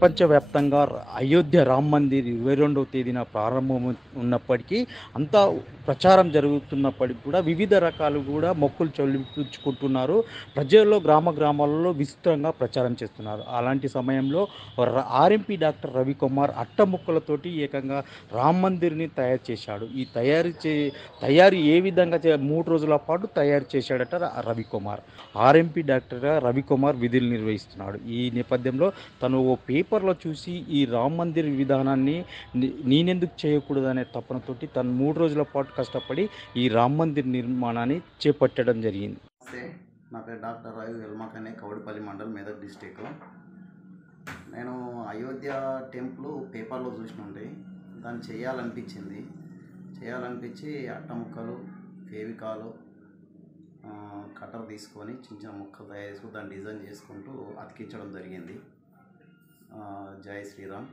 ప్రపంచవ్యాప్తంగా అయోధ్య రామ్ మందిర్ 22వ తేదీన ప్రారంభం ఉన్నప్పటికీ, అంతా ప్రచారం జరుగుతున్నప్పటికి కూడా వివిధ రకాలు కూడా మొక్కులు చెల్లించుకుంటున్నారు. ప్రజల్లో గ్రామాలలో విస్తృతంగా ప్రచారం చేస్తున్నారు. అలాంటి సమయంలో ఆర్ఎంపీ డాక్టర్ రవికుమార్ అట్టముక్కలతోటి ఏకంగా రామ్ మందిర్‌ని తయారు చేశాడు. ఈ తయారీ ఏ విధంగా 3 రోజుల పాటు తయారు చేశాడట రవికుమార్. ఆర్ఎంపీ డాక్టర్‌గా రవికుమార్ విధులు నిర్వహిస్తున్నాడు. ఈ నేపథ్యంలో తను ఓ పేపర్‌లో చూసి ఈ రామ్ మందిర్ విధానాన్ని నేనెందుకు చేయకూడదనే తపనతోటి తను 3 రోజుల పాటు కష్టపడి ఈ రామ్ మందిర్ నిర్మాణాన్ని చేపట్టడం జరిగింది. నమస్తే, నా పేరు డాక్టర్ రవి వెల్మాకనే, కౌడిపల్లి మండల్, మెదక్ డిస్టిక్. నేను అయోధ్య టెంపుల్ పేపర్లో చూసినుండే దాన్ని చేయాలనిపించి అట్టముక్కలు, ఫేవికాలు, కటర్ తీసుకొని చిన్న చిన్న ముక్కలు తయారు చేసుకుని దాన్ని డిజైన్ చేసుకుంటూ అతికించడం జరిగింది. జై శ్రీరామ్.